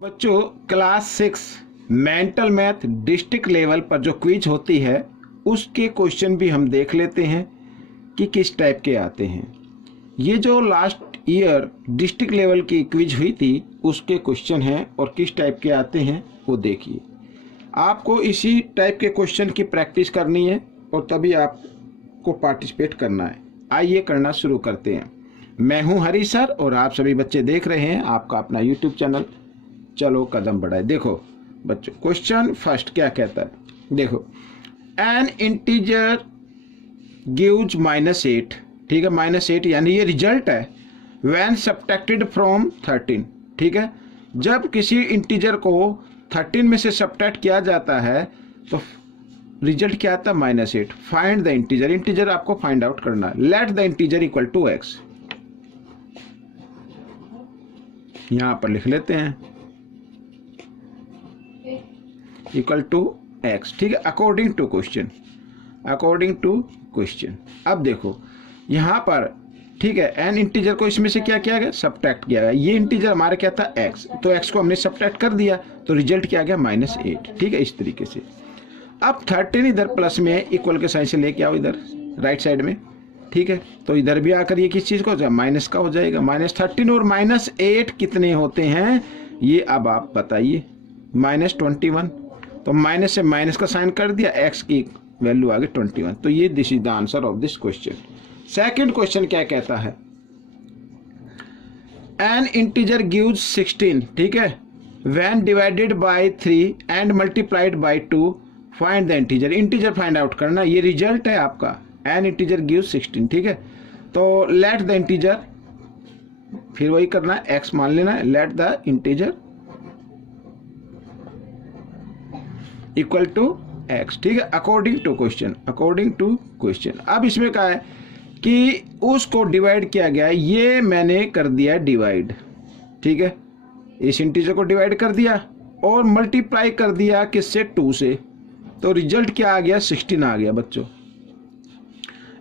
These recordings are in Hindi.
बच्चों class 6 mental math district level पर जो क्विज होती है उसके क्वेश्चन भी हम देख लेते हैं कि किस टाइप के आते हैं। ये जो लास्ट ईयर डिस्ट्रिक्ट लेवल की क्विज हुई थी उसके क्वेश्चन हैं और किस टाइप के आते हैं वो देखिए। आपको इसी टाइप के क्वेश्चन की प्रैक्टिस करनी है और तभी आपको पार्टिसिपेट करना है। आइए करना शुरू करते हैं। मैं हूं हरी सर और आप सभी बच्चे देख रहे हैं आपका अपना यूट्यूब चैनल चलो कदम बढ़ाए। देखो बच्चों क्वेश्चन फर्स्ट क्या कहता है, देखो एन इंटीजर गिव्स -8, ठीक है, -8 यानी ये रिजल्ट है। व्हेन सब्ट्रैक्टेड फ्रॉम 13, ठीक है, जब किसी इंटीजर को 13 में से सब्ट्रैक्ट किया जाता है तो रिजल्ट क्या आता है -8। फाइंड द इंटीजर, इंटीजर आपको फाइंड आउट करना है। Let the integer equal to x, यहां पर लिख लेते हैं इक्वल टू x, ठीक है, according to question, according to question. अब देखो यहां पर, ठीक है, एन इंटीजर को इसमें से क्या किया गया, सब्ट्रैक्ट किया गया। ये इंटीजर हमारा क्या था x, तो x को हमने सब्ट्रैक्ट कर दिया तो रिजल्ट क्या गया -8, ठीक है, इस तरीके से। अब 13 इधर प्लस में इक्वल के साइन से लेके आओ इधर राइट साइड में, ठीक है, तो इधर भी आकर ये किस चीज का हो जाएगा, माइनस का हो जाएगा। -13 और -8 कितने होते हैं ये अब आप बताइए। -21, तो माइनस से माइनस का साइन कर दिया, x की वैल्यू आ गई 21। तो ये this is the answer of this question. Second question क्या कहता है, एन इंटीजर गिव्स 16, ठीक है, when divided by 3 and multiplied by 2 find the integer, integer find out करना। ये रिजल्ट है आपका, एन इंटीजर गिव्स 16, ठीक है, तो लेट द इंटीजर, फिर वही करना है, x मान लेना है, let the integer equal to x, ठीक है, according to question, according to question. अब इसमें क्या है कि उसको डिवाइड किया गया, ये मैंने कर दिया डिवाइड, ठीक है, इस इंटीजर को डिवाइड कर दिया और मल्टीप्लाई कर दिया किससे, 2 से, तो रिजल्ट क्या आ गया, 16 आ गया। बच्चों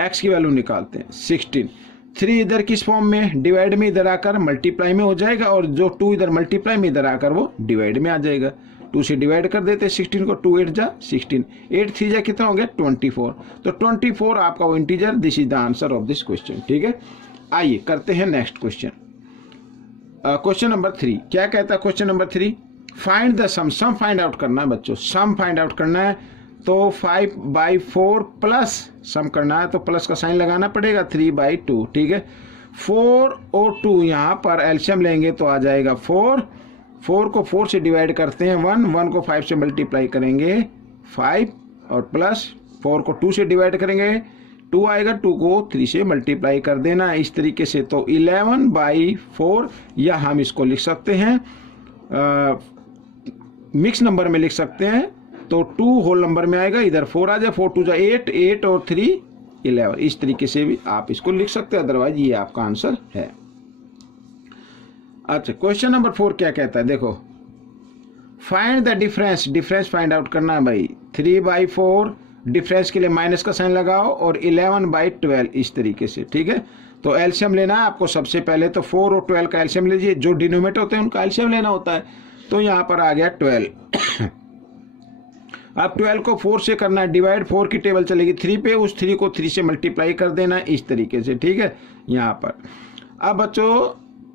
x की वैल्यू निकालते हैं 16। 3 इधर किस फॉर्म में, डिवाइड में इधर आकर मल्टीप्लाई में हो जाएगा और जो 2 इधर मल्टीप्लाई में इधर आकर वो डिवाइड में आ जाएगा। 2 से डिवाइड कर देते 16 को, 2 8 जा 16, 8 3 जा कितना हो गया 24, तो 24 आपका वो integer. This is the answer of this question, ठीक है। आइए करते हैं नेक्स्ट क्वेश्चन। क्वेश्चन नंबर 3 क्या कहता है, question number 3 find the sum, sum find out करना है बच्चों, सम फाइंड आउट करना है। तो 5/4 प्लस सम करना है तो प्लस का साइन लगाना पड़ेगा, 3/2, ठीक है। 4 और 2 यहाँ पर एलसीएम लेंगे तो आ जाएगा 4, 4 को 4 से डिवाइड करते हैं 1, 1 को 5 से मल्टीप्लाई करेंगे 5 और प्लस 4 को 2 से डिवाइड करेंगे 2 आएगा, 2 को 3 से मल्टीप्लाई कर देना इस तरीके से। तो 11/4, या हम इसको लिख सकते हैं मिक्स नंबर में लिख सकते हैं, तो 2 होल नंबर में आएगा, इधर 4 आ जाए, 4 2 जा 8, 8 और 3 11, इस तरीके से भी आप इसको लिख सकते हैं, अदरवाइज ये आपका आंसर है। अच्छा क्वेश्चन नंबर 4 क्या कहता है, देखो find the difference, difference find out करना है भाई। 3/4 डिफरेंस के लिए माइनस का साइन लगाओ और 11/12 इस तरीके से, ठीक है। तो एलसीएम लेना है आपको सबसे पहले, तो 4 और 12 का एलसीएम लीजिए, जो डिनोमिनेटर होते हैं उनका एलसीएम लेना होता है। तो यहाँ पर आ गया 12। अब 12 को 4 से करना है डिवाइड, 4 की टेबल चलेगी 3 पे, उस 3 को 3 से मल्टीप्लाई कर देना इस तरीके से, ठीक है, यहाँ पर। अब बच्चों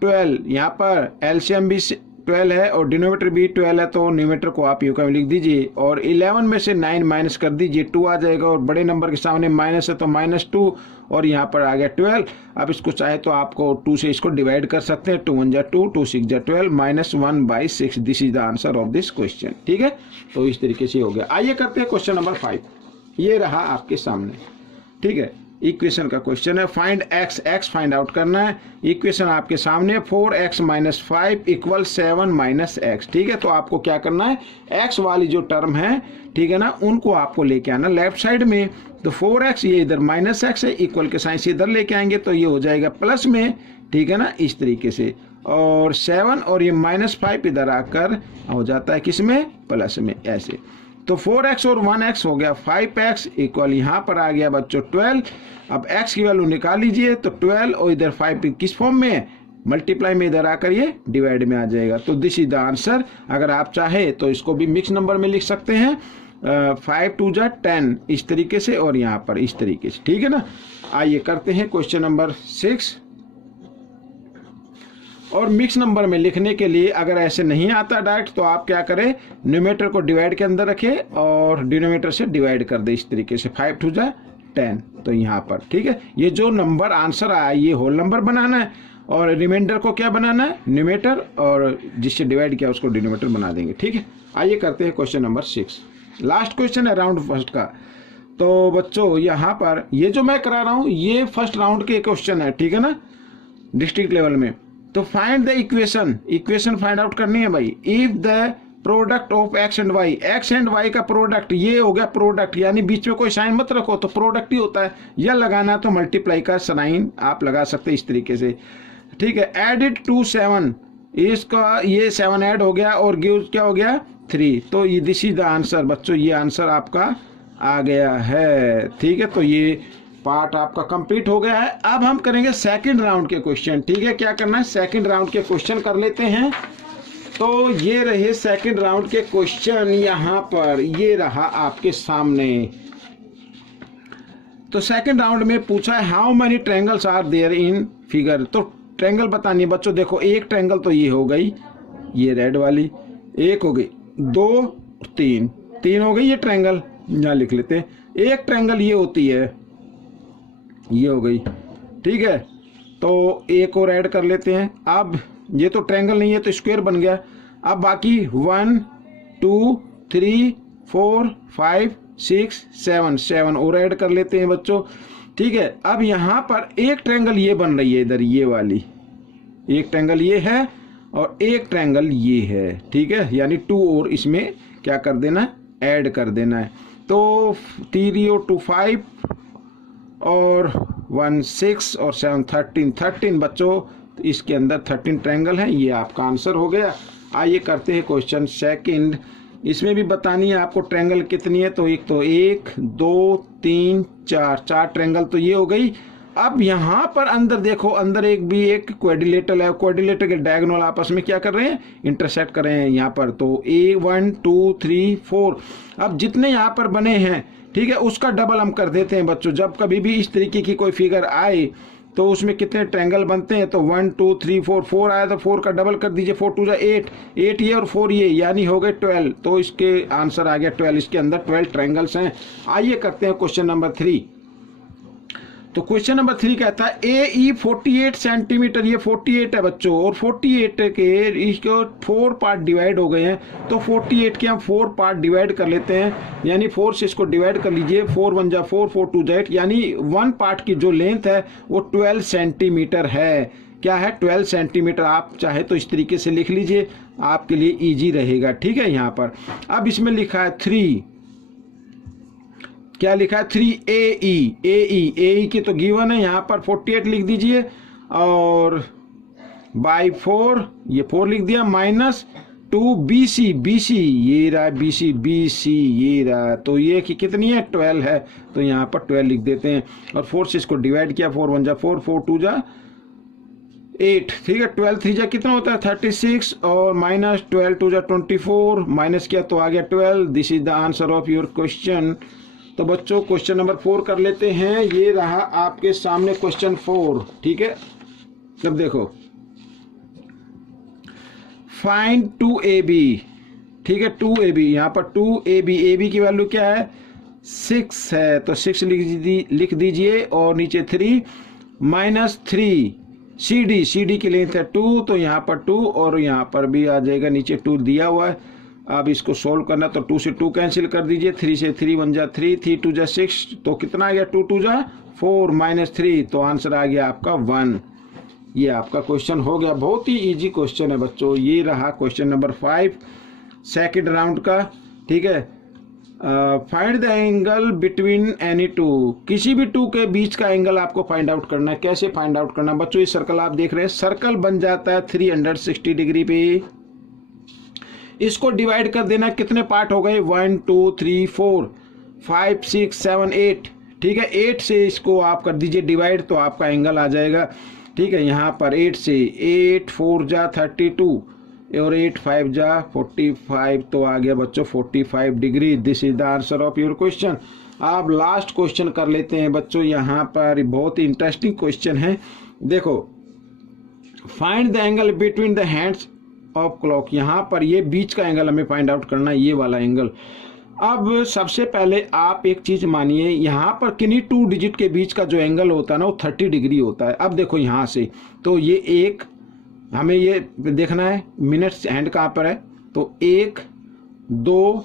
12 यहाँ पर एलसीएम भी 12 है और डिनोमिनेटर भी 12 है, तो न्यूमरेटर को आप यूं लिख दीजिए और 11 में से 9 माइनस कर दीजिए, 2 आ जाएगा और बड़े नंबर के सामने माइनस है तो -2 और यहाँ पर आ गया 12। अब इसको चाहे तो आपको 2 से इसको डिवाइड कर सकते हैं, 2 1 जा 2, 2 6 जा 12, -1/6। This is the answer of this question, ठीक है। तो इस तरीके से हो गया। आइए करते हैं क्वेश्चन नंबर 5, ये रहा आपके सामने, ठीक है, इक्वेशन का क्वेश्चन है। Find x, x find out करना है। इक्वेशन आपके सामने 4x - 5 = 7 - x, ठीक है। तो आपको क्या करना है, x वाली जो टर्म है, ठीक है ना, उनको आपको लेके आना लेफ्ट साइड में। तो 4x ये इधर -x है, इक्वल के साइन से इधर लेके आएंगे तो ये हो जाएगा प्लस में, ठीक है ना, इस तरीके से। और 7 और ये -5 इधर आकर हो जाता है किसमें, प्लस में, ऐसे। तो 4x और 1x हो गया 5x इक्वल यहाँ पर आ गया बच्चों 12। अब x की वैल्यू निकाल लीजिए, तो 12 और इधर 5 किस फॉर्म में, मल्टीप्लाई में इधर आकर ये डिवाइड में आ जाएगा। तो दिस इज द आंसर। अगर आप चाहे तो इसको भी मिक्स नंबर में लिख सकते हैं, 5 2 जा 10 इस तरीके से और यहाँ पर इस तरीके से, ठीक है ना। आइए करते हैं क्वेश्चन नंबर 6। और मिक्स नंबर में लिखने के लिए अगर ऐसे नहीं आता डायरेक्ट तो आप क्या करें, न्यूमरेटर को डिवाइड के अंदर रखें और डिनोमिनेटर से डिवाइड कर दे इस तरीके से, 5 2 जा 10। तो यहाँ पर ठीक है, ये जो नंबर आंसर आया ये होल नंबर बनाना है और रिमाइंडर को क्या बनाना है, न्यूमरेटर, और जिससे डिवाइड किया उसको डिनोमिनेटर बना देंगे, ठीक है। आइए करते हैं क्वेश्चन नंबर 6। लास्ट क्वेश्चन है राउंड फर्स्ट का। तो बच्चों यहाँ पर ये जो मैं करा रहा हूँ ये फर्स्ट राउंड के क्वेश्चन है, ठीक है ना, डिस्ट्रिक्ट लेवल में। तो find the equation find out करनी है भाई। If the product of x and y, x and y का प्रोडक्ट, ये हो गया प्रोडक्ट, यानी बीच में कोई साइन मत रखो, तो प्रोडक्ट ही होता है। या लगाना तो मल्टीप्लाई का साइन आप लगा सकते हैं इस तरीके से, ठीक है। एड इट टू 7, इसका ये 7 ऐड हो गया और गिव क्या हो गया 3। तो ये दिस इज द आंसर बच्चों, ये आंसर आपका आ गया है, ठीक है। तो ये पार्ट आपका कंप्लीट हो गया है। अब हम करेंगे सेकंड राउंड के क्वेश्चन, ठीक है। क्या करना है, सेकंड राउंड के क्वेश्चन कर लेते हैं। तो ये रहे सेकंड राउंड के क्वेश्चन, यहाँ पर ये रहा आपके सामने। तो सेकंड राउंड में पूछा है how many triangles are there in figure. तो ट्रायंगल बतानी है बच्चों। देखो एक ट्रायंगल तो ये हो गई, ये रेड वाली, एक हो गई, 2 3 हो गई, ये ट्रायंगल यहाँ लिख लेते हैं। एक ट्रायंगल ये होती है, ये हो गई, ठीक है। तो एक और ऐड कर लेते हैं। अब ये तो ट्रायंगल नहीं है तो स्क्वायर बन गया। अब बाकी 1 2 3 4 5 6 7 और ऐड कर लेते हैं बच्चों, ठीक है। अब यहाँ पर एक ट्रायंगल ये बन रही है, इधर ये वाली एक ट्रायंगल ये है और एक ट्रायंगल ये है, ठीक है। यानी 2 और इसमें क्या कर देना है, ऐड कर देना है। तो 3 और 2 5 और 1 6 और 7 13 बच्चों। तो इसके अंदर 13 ट्रायंगल हैं, ये आपका आंसर हो गया। आइए करते हैं क्वेश्चन सेकंड। इसमें भी बतानी है आपको ट्रायंगल कितनी है। तो 1 2 3 4 ट्रायंगल तो ये हो गई। अब यहाँ पर अंदर देखो, अंदर एक क्वाड्रिलेटरल है, क्वाड्रिलेटरल के डायगोनल आपस में क्या कर रहे हैं, इंटरसेक्ट कर रहे हैं यहाँ पर। तो 1 2 3 4, अब जितने यहाँ पर बने हैं, ठीक है, उसका डबल हम कर देते हैं बच्चों। जब कभी भी इस तरीके की कोई फिगर आए तो उसमें कितने ट्रायंगल बनते हैं। तो 1 2 3 4 आया तो 4 का डबल कर दीजिए, 4 2 8 ये और 4 ये, यानी हो गए 12। तो इसके आंसर आ गया 12। इसके अंदर 12 ट्रायंगल्स हैं। आइए करते हैं क्वेश्चन नंबर 3। तो क्वेश्चन नंबर 3 कहता है AE 48 सेंटीमीटर, ये 48 है बच्चों, और 48 के इसको 4 पार्ट डिवाइड हो गए हैं। तो 48 के हम 4 पार्ट डिवाइड कर लेते हैं, यानी 4 से इसको डिवाइड कर लीजिए, 4 1 जा 4 4 2 जा 8, यानी 1 पार्ट की जो लेंथ है वो 12 सेंटीमीटर है। क्या है, 12 सेंटीमीटर। आप चाहे तो इस तरीके से लिख लीजिए, आपके लिए ईजी रहेगा, ठीक है। यहाँ पर अब इसमें लिखा है 3, क्या लिखा है 3AE की तो गिवन है, यहाँ पर 48 लिख दीजिए और बाई 4, ये 4 लिख दिया, माइनस 2BC ये रहा BC ये रहा। तो ये कि कितनी है, 12 है। तो यहाँ पर 12 लिख देते हैं और 4 से इसको डिवाइड किया, 4 1 जा 4 4 2 जा 8, ठीक है। 12 3 जा कितना होता है 36 और माइनस 12 2 जा 24, माइनस किया तो आ गया 12। This is the answer of your question. तो बच्चों क्वेश्चन नंबर 4 कर लेते हैं। ये रहा आपके सामने क्वेश्चन 4, ठीक है। अब देखो फाइंड 2AB, ठीक है। 2AB, यहाँ पर 2AB की वैल्यू क्या है, 6 है। तो 6 लिख दीजिए और नीचे 3 माइनस 3 CD की लेंथ है 2, तो यहाँ पर 2 और यहाँ पर भी आ जाएगा, नीचे 2 दिया हुआ है। अब इसको सोल्व करना तो 2 से 2 कैंसिल कर दीजिए, 3 से 3 1 जा 3 3 2 जा 6, तो कितना आ गया 2 2 जा 4 माइनस 3, तो आंसर आ गया आपका 1। ये आपका क्वेश्चन हो गया। बहुत ही इजी क्वेश्चन है बच्चों। ये रहा क्वेश्चन नंबर 5 सेकंड राउंड का, ठीक है। Find the angle between any two, किसी भी टू के बीच का एंगल आपको फाइंड आउट करना है। कैसे फाइंड आउट करना है बच्चों, ये सर्कल आप देख रहे हैं, सर्कल बन जाता है 360 डिग्री पे। इसको डिवाइड कर देना, कितने पार्ट हो गए, 1 2 3 4 5 6 7 8, ठीक है। 8 से इसको आप कर दीजिए डिवाइड, तो आपका एंगल आ जाएगा, ठीक ठीक है। यहाँ पर 8 से 8 4 जा 32 और 8 5 जा 45, तो आ गया बच्चों 45 degree. This is the answer of your question. आप लास्ट क्वेश्चन कर लेते हैं बच्चों। यहाँ पर बहुत ही इंटरेस्टिंग क्वेश्चन है। देखो, find the angle between the hands of clock. यहाँ पर ये बीच का एंगल हमें फाइंड आउट करना है, ये वाला एंगल। अब सबसे पहले आप एक चीज मानिए, यहाँ पर किन्हीं 2 डिजिट के बीच का जो एंगल होता है ना वो 30 डिग्री होता है। अब देखो यहाँ से, तो ये एक, हमें ये देखना है मिनट्स हैंड कहाँ पर है, तो 1 2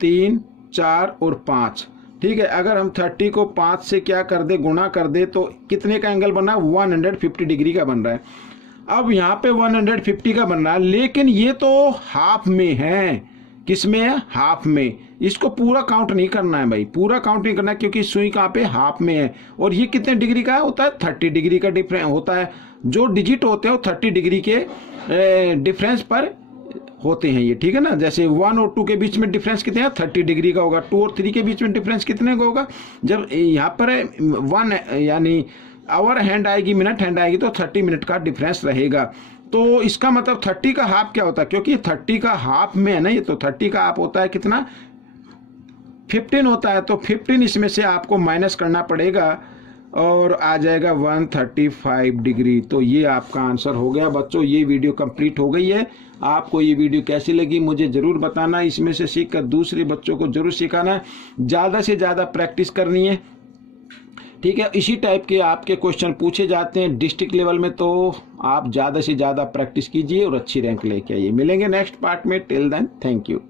3 4 और 5। ठीक है, अगर हम 30 को 5 से क्या कर दे, गुणा कर दे, तो कितने का एंगल बना, 150 डिग्री का बन रहा है। अब यहाँ पे 150 का बन रहा है, लेकिन ये तो हाफ में है। किस में है, हाफ में। इसको पूरा काउंट नहीं करना है भाई, पूरा काउंट नहीं करना है, क्योंकि सुई कहाँ पे, हाफ में है। और ये कितने डिग्री का होता है, 30 डिग्री का डिफरेंस होता है। जो डिजिट होते हैं वो 30 डिग्री के डिफरेंस पर होते हैं ये, ठीक है ना। जैसे 1 और 2 के बीच में डिफरेंस कितने हैं, 30 डिग्री का होगा। 2 और 3 के बीच में डिफरेंस कितने का होगा, जब यहाँ पर 1 यानी आवर हैंड आएगी, मिनट हैंड आएगी, तो 30 मिनट का डिफरेंस रहेगा। तो इसका मतलब 30 का हाफ क्या होता है, क्योंकि 30 का हाफ में है ना ये, तो 30 का हाफ होता है कितना, 15 होता है। तो 15 इसमें से आपको माइनस करना पड़ेगा और आ जाएगा 135 डिग्री। तो ये आपका आंसर हो गया बच्चों। ये वीडियो कंप्लीट हो गई है। आपको ये वीडियो कैसी लगी मुझे ज़रूर बताना। इसमें से सीखकर दूसरे बच्चों को ज़रूर सिखाना है। ज़्यादा से ज़्यादा प्रैक्टिस करनी है, ठीक है। इसी टाइप के आपके क्वेश्चन पूछे जाते हैं डिस्ट्रिक्ट लेवल में, तो आप ज़्यादा से ज़्यादा प्रैक्टिस कीजिए और अच्छी रैंक लेके आइए। मिलेंगे नेक्स्ट पार्ट में। Till then, thank you.